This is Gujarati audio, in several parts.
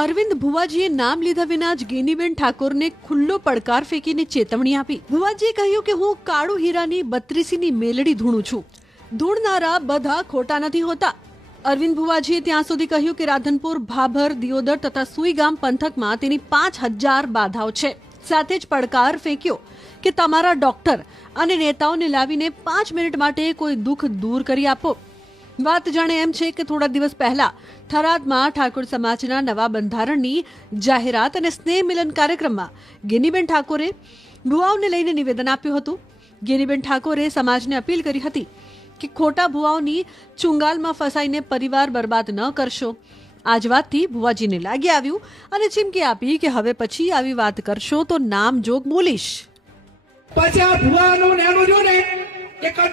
અરવિંદ ભુવાજીએ નામ લીધા વિના જ ગેનીબેન ઠાકોરને ખુલ્લો પડકાર ફેંકીને ચેતવણી આપી. ભુવાજીએ કહ્યું કે હું કાળુ હીરાની બત્રીસીની મેલડી ધૂણું છું. ધૂણનારા બધા ખોટા નથી હોતા. અરવિંદ ભુવાજીએ ત્યાં સુધી કહ્યું કે રાધનપુર, ભાભર, દિયોદર તથા સુઈગામ પંથકમાં તેની પાંચ હજાર બાધાઓ છે. સાથે જ પડકાર ફેંક્યો કે તમારા ડોક્ટર અને નેતાઓને લાવીને પાંચ મિનિટ માટે કોઈ દુઃખ દૂર કરી આપો. વાત જાણે એમ છે કે થોડા દિવસ પહેલા થરાદમાં ઠાકોર સમાજના નવા બંધારણની જાહેરાત અને સ્નેહ મિલન કાર્યક્રમમાં ગેનીબેન ઠાકોરે ભુવાઓને લઈને નિવેદન આપ્યું હતું. ગેનીબેન ઠાકોરે સમાજને અપીલ કરી હતી કે ખોટા ભુવાઓની ચુંગાલમાં ફસાઈને પરિવાર બરબાદ ન કરશો. આજ વાતથી ભુવાજીને લાગી આવ્યું અને ચીમકી આપી કે હવે પછી આવી વાત કરશો તો નામ જોગ બોલીશ. પછી આ ભુવાનું એનું જો ને એ છે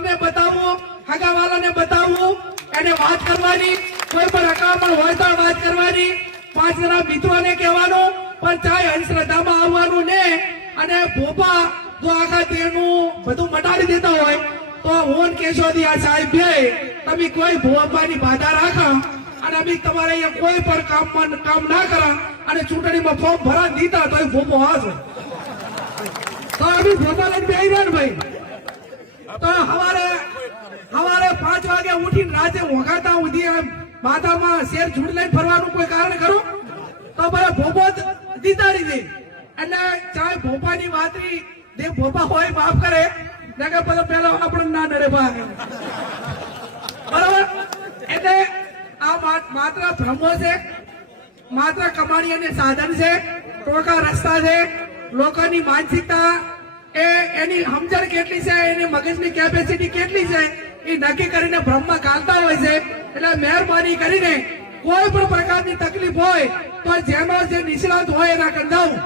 પણ હોય તો વાત કરવાની. પાંચ જણા મિત્રોને કહેવાનું, પણ ચાહે અંધશ્રદ્ધામાં આવવાનું ને. અને ભોપા જો આખા તેનું બધું મટાડી દેતા હોય, તો હું કેશોદી આ સાહેબ બે, તમે કોઈ ભોપાની બાધા રાખા અને અમે તમારે અહીંયા કોઈ પણ કામ કામ ના કરા અને ચૂંટણીમાં ફોર્મ ભરા દીધા તો ભોપો હાશે તો અમે ભોપા લઈને બેહી રહ્યા ભાઈ. તો હવારે હવારે પાંચ વાગે ઉઠીને રાતે વગાતા ઉધી આમ માથામાં શેર ઝૂડ લઈને ફરવાનું કોઈ કારણ ખરું? તો બધા ભોપો જીતાડી દે. એટલે ચાહે ભોપાની વાતરી જે ભોપા હોય માફ કરે. કે પછી પેલા આપણે ના નડે બરાબર? એટલે આ માત્ર ભ્રમો છે, માત્ર કમાણી અને સાધન છે ટોકા રસ્તા છે, લોકોની માનસિકતા એ એની સમજણ કેટલી છે, એની મગજની કેપેસિટી કેટલી છે, એ નક્કી કરીને ભ્રમમાં ગાલતા હોય છે. એટલે મહેરબાની કરીને કોઈ પણ પ્રકારની તકલીફ હોય તો જેમાં જે નિષ્ણાત હોય એના કંદાવું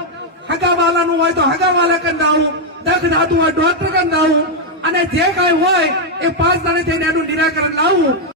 હગાવાલાનું હોય તો હગાવાલા કંદાવું દખ ધાતુ હોય ડોક્ટર કંદાવું અને જે કાંઈ હોય એ પાંચ દાડે થઈને એનું નિરાકરણ લાવવું